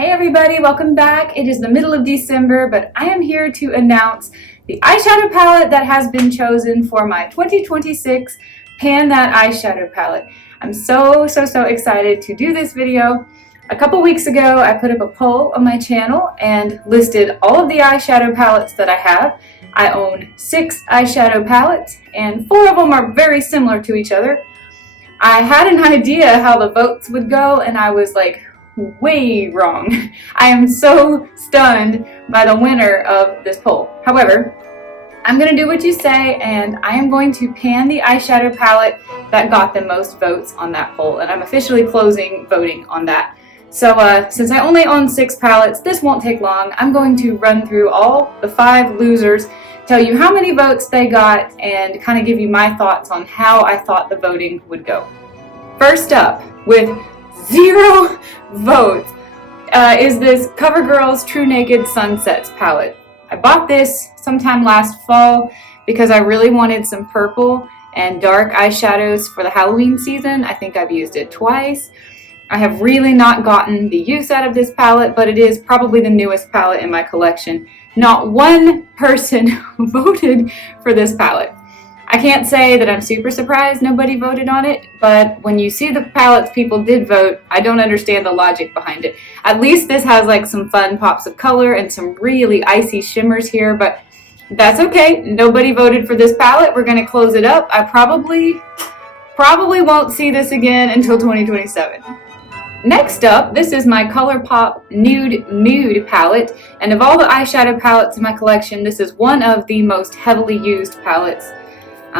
Hey everybody, welcome back. It is the middle of December, but I am here to announce the eyeshadow palette that has been chosen for my 2026 Pan That Eyeshadow palette. I'm so excited to do this video. A couple weeks ago, I put up a poll on my channel and listed all of the eyeshadow palettes that I have. I own 6 eyeshadow palettes, and 4 of them are very similar to each other. I had an idea how the votes would go, and I was like, way wrong. I am so stunned by the winner of this poll. However, I'm going to do what you say, and I am going to pan the eyeshadow palette that got the most votes on that poll, and I'm officially closing voting on that. So since I only own 6 palettes, this won't take long. I'm going to run through all the 5 losers, tell you how many votes they got, and kind of give you my thoughts on how I thought the voting would go. First up, with 0 votes, is this CoverGirl's True Naked Sunsets palette. I bought this sometime last fall because I really wanted some purple and dark eyeshadows for the Halloween season. I think I've used it twice. I have really not gotten the use out of this palette, but it is probably the newest palette in my collection. Not one person voted for this palette. I can't say that I'm super surprised nobody voted on it, but when you see the palettes people did vote, I don't understand the logic behind it. At least this has like some fun pops of color and some really icy shimmers here, but that's okay. Nobody voted for this palette. We're going to close it up. I probably won't see this again until 2027. Next up, this is my ColourPop Nude palette, and of all the eyeshadow palettes in my collection, this is one of the most heavily used palettes.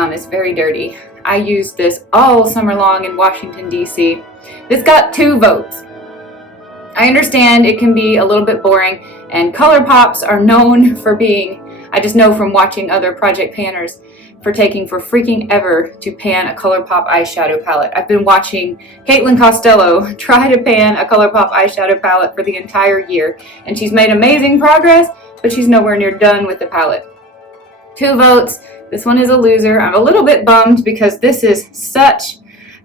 It's very dirty. I used this all summer long in Washington, D.C. This got 2 votes. I understand it can be a little bit boring, and ColourPops are known for being, I just know from watching other project panners, for taking for freaking ever to pan a ColourPop eyeshadow palette. I've been watching Caitlin Costello try to pan a ColourPop eyeshadow palette for the entire year, and she's made amazing progress, but she's nowhere near done with the palette. 2 votes. This one is a loser. I'm a little bit bummed because this is such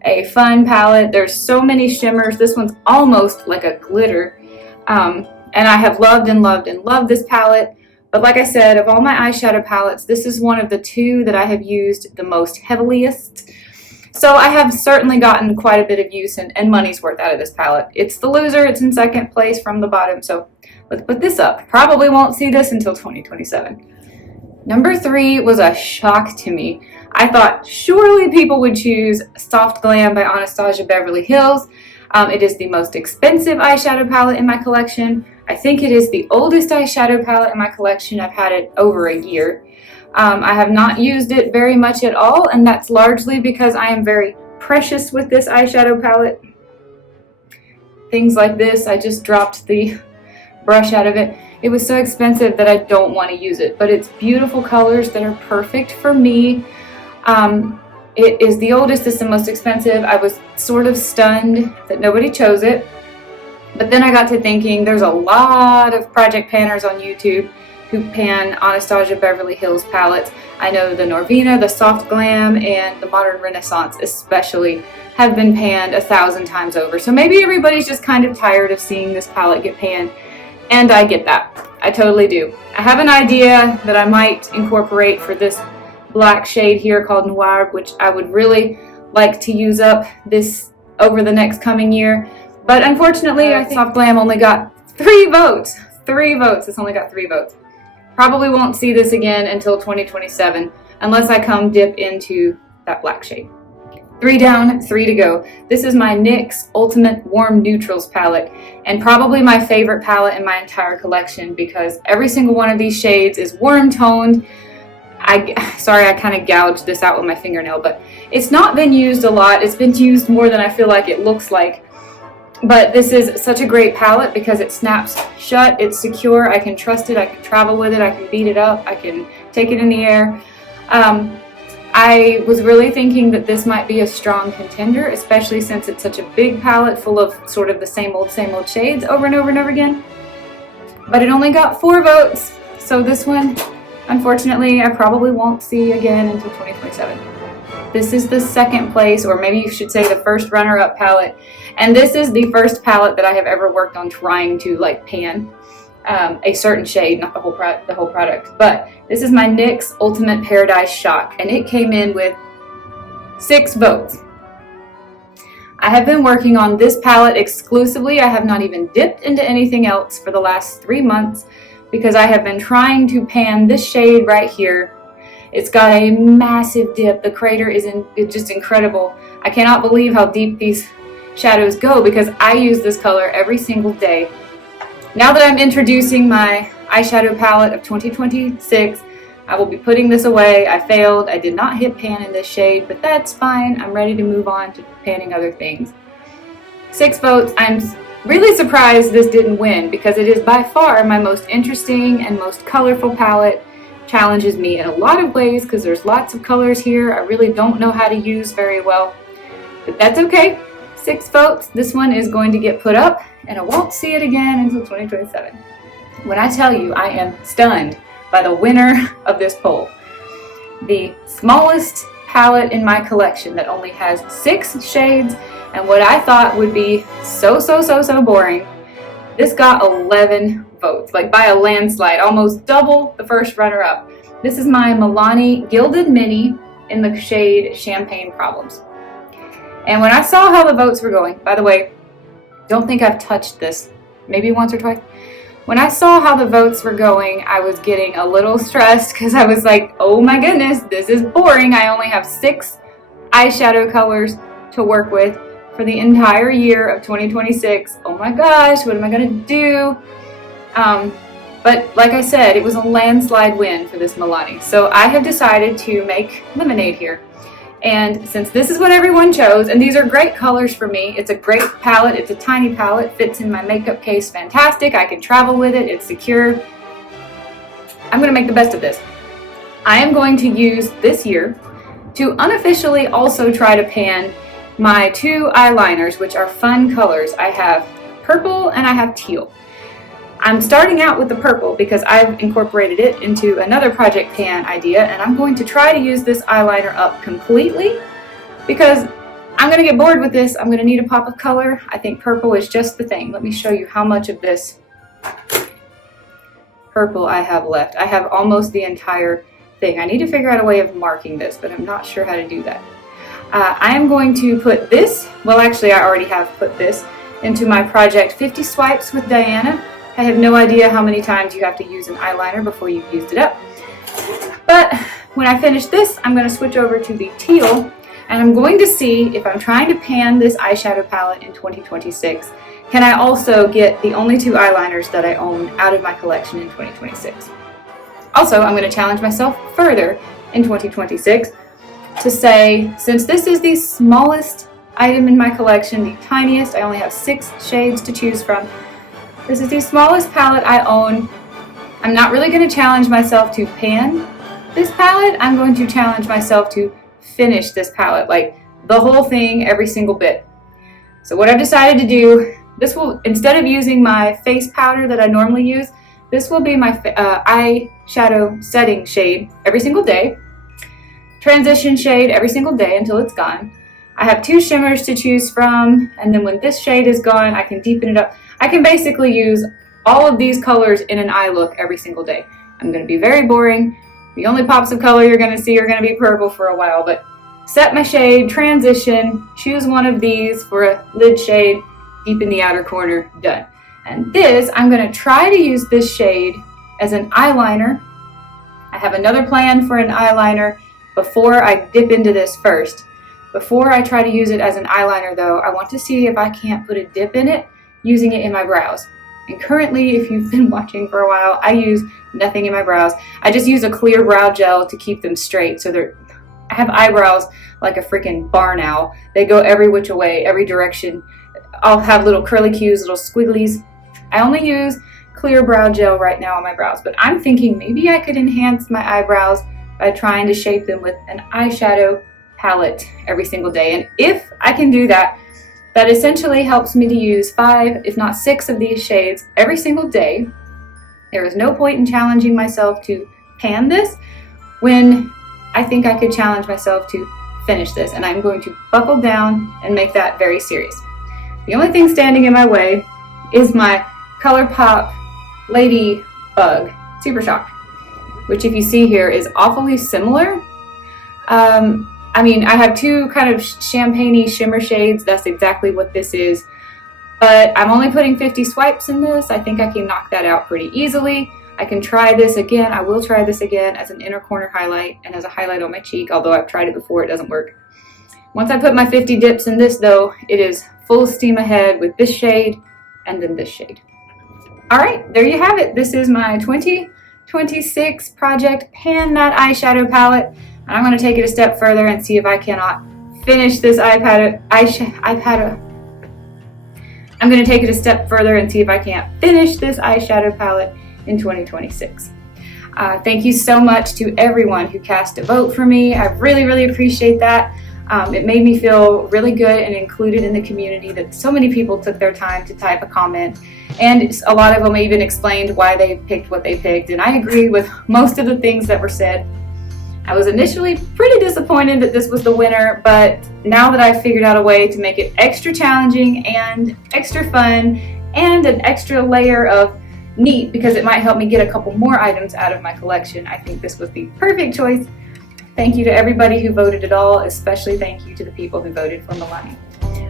a fun palette. There's so many shimmers. This one's almost like a glitter. And I have loved this palette. But like I said, of all my eyeshadow palettes, this is one of the 2 that I have used the most heaviliest. So I have certainly gotten quite a bit of use and money's worth out of this palette. It's the loser. It's in second place from the bottom. So let's put this up. Probably won't see this until 2027. Number 3 was a shock to me. I thought surely people would choose Soft Glam by Anastasia Beverly Hills. It is the most expensive eyeshadow palette in my collection. I think it is the oldest eyeshadow palette in my collection. I've had it over a year. I have not used it very much at all, and that's largely because I am very precious with this eyeshadow palette. Things like this, I just dropped the brush out of it. It was so expensive that I don't want to use it, but it's beautiful colors that are perfect for me. It is the oldest, it's the most expensive. I was sort of stunned that nobody chose it, but then I got to thinking there's a lot of project panners on YouTube who pan Anastasia Beverly Hills palettes. I know the Norvina, the Soft Glam, and the Modern Renaissance especially have been panned 1,000 times over. So maybe everybody's just kind of tired of seeing this palette get panned. And I get that. I totally do. I have an idea that I might incorporate for this black shade here called Noir, which I would really like to use up this over the next coming year. But unfortunately, I think Soft Glam only got 3 votes. 3 votes. It's only got 3 votes. Probably won't see this again until 2027 unless I come dip into that black shade. 3 down, 3 to go. This is my NYX Ultimate Warm Neutrals palette, and probably my favorite palette in my entire collection because every single one of these shades is warm toned. Sorry, I kind of gouged this out with my fingernail, but it's not been used a lot. It's been used more than I feel like it looks like. But this is such a great palette because it snaps shut, it's secure, I can trust it, I can travel with it, I can beat it up, I can take it in the air. I was really thinking that this might be a strong contender, especially since it's such a big palette full of sort of the same old shades over and over and over again. But it only got 4 votes, so this one, unfortunately, I probably won't see again until 2027. This is the second place, or maybe you should say the first runner-up palette. And this is the first palette that I have ever worked on trying to like pan a certain shade, not the whole product. But this is my NYX Ultimate Paradise Shock, and it came in with 6 votes. I have been working on this palette exclusively. I have not even dipped into anything else for the last 3 months because I have been trying to pan this shade right here. It's got a massive dip. The crater it's just incredible. I cannot believe how deep these shadows go because I use this color every single day. Now that I'm introducing my eyeshadow palette of 2026, I will be putting this away. I failed. I did not hit pan in this shade, but that's fine. I'm ready to move on to panning other things. 6 votes. I'm really surprised this didn't win because it is by far my most interesting and most colorful palette. Challenges me in a lot of ways because there's lots of colors here I really don't know how to use very well. But that's okay. 6 votes. This one is going to get put up and I won't see it again until 2027. When I tell you I am stunned by the winner of this poll. The smallest palette in my collection that only has 6 shades and what I thought would be so boring. This got 11 votes, like by a landslide, almost double the first runner-up. This is my Milani Gilded Mini in the shade Champagne Problems. And when I saw how the votes were going, by the way, don't think I've touched this, maybe once or twice. When I saw how the votes were going, I was getting a little stressed because I was like, oh my goodness, this is boring. I only have 6 eyeshadow colors to work with for the entire year of 2026. Oh my gosh, what am I gonna do? But like I said, it was a landslide win for this Milani. So I have decided to make lemonade here. And since this is what everyone chose, and these are great colors for me, it's a great palette, it's a tiny palette, fits in my makeup case fantastic, I can travel with it, it's secure. I'm gonna make the best of this. I am going to use this year to unofficially also try to pan my 2 eyeliners, which are fun colors. I have purple and I have teal. I'm starting out with the purple because I've incorporated it into another project pan idea, and I'm going to try to use this eyeliner up completely because I'm going to get bored with this. I'm going to need a pop of color. I think purple is just the thing. Let me show you how much of this purple I have left. I have almost the entire thing. I need to figure out a way of marking this, but I'm not sure how to do that. I am going to put this, well actually I already have put this, into my project 50 Swipes with Diana. I have no idea how many times you have to use an eyeliner before you've used it up. But when I finish this, I'm going to switch over to the teal, and I'm going to see if I'm trying to pan this eyeshadow palette in 2026, can I also get the only 2 eyeliners that I own out of my collection in 2026. Also, I'm going to challenge myself further in 2026 to say, since this is the smallest item in my collection, the tiniest, I only have 6 shades to choose from, this is the smallest palette I own. I'm not really going to challenge myself to pan this palette. I'm going to challenge myself to finish this palette, like the whole thing, every single bit. So what I've decided to do, this will, instead of using my face powder that I normally use, this will be my eyeshadow setting shade every single day, transition shade every single day until it's gone. I have 2 shimmers to choose from, and then when this shade is gone, I can deepen it up. I can basically use all of these colors in an eye look every single day. I'm going to be very boring. The only pops of color you're going to see are going to be purple for a while, but set my shade, transition, choose one of these for a lid shade, deepen the outer corner, done. And this, I'm going to try to use this shade as an eyeliner. I have another plan for an eyeliner before I dip into this first. Before I try to use it as an eyeliner though, I want to see if I can't put a dip in it using it in my brows. And currently, if you've been watching for a while, I use nothing in my brows. I just use a clear brow gel to keep them straight. So I have eyebrows like a freaking barn owl. They go every which way, every direction. I'll have little curlicues, little squigglies. I only use clear brow gel right now on my brows, but I'm thinking maybe I could enhance my eyebrows by trying to shape them with an eyeshadow palette every single day. And if I can do that, that essentially helps me to use 5, if not 6 of these shades every single day. There is no point in challenging myself to pan this when I think I could challenge myself to finish this, and I'm going to buckle down and make that very serious. The only thing standing in my way is my ColourPop Ladybug Super Shock, which, if you see here, is awfully similar. I mean, I have two kind of champagne-y shimmer shades. That's exactly what this is. But I'm only putting 50 swipes in this. I think I can knock that out pretty easily. I can try this again. I will try this again as an inner corner highlight and as a highlight on my cheek, although I've tried it before, it doesn't work. Once I put my 50 dips in this, though, it is full steam ahead with this shade and then this shade. All right, there you have it. This is my 2026 Project Pan That Eyeshadow Palette. And I'm going to take it a step further and see if I cannot finish this I'm going to take it a step further and see if I can't finish this eyeshadow palette in 2026. Thank you so much to everyone who cast a vote for me. I really, really appreciate that. It made me feel really good and included in the community that so many people took their time to type a comment. And a lot of them even explained why they picked what they picked. And I agree with most of the things that were said. I was initially pretty disappointed that this was the winner, but now that I've figured out a way to make it extra challenging and extra fun and an extra layer of neat, because it might help me get a couple more items out of my collection, I think this was the perfect choice. Thank you to everybody who voted at all, especially thank you to the people who voted for Milani.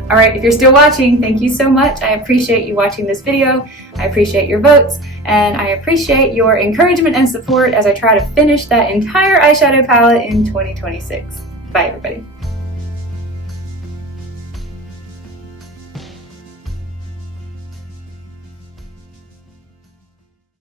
All right, if you're still watching, thank you so much. I appreciate you watching this video. I appreciate your votes, and I appreciate your encouragement and support as I try to finish that entire eyeshadow palette in 2026. Bye, everybody.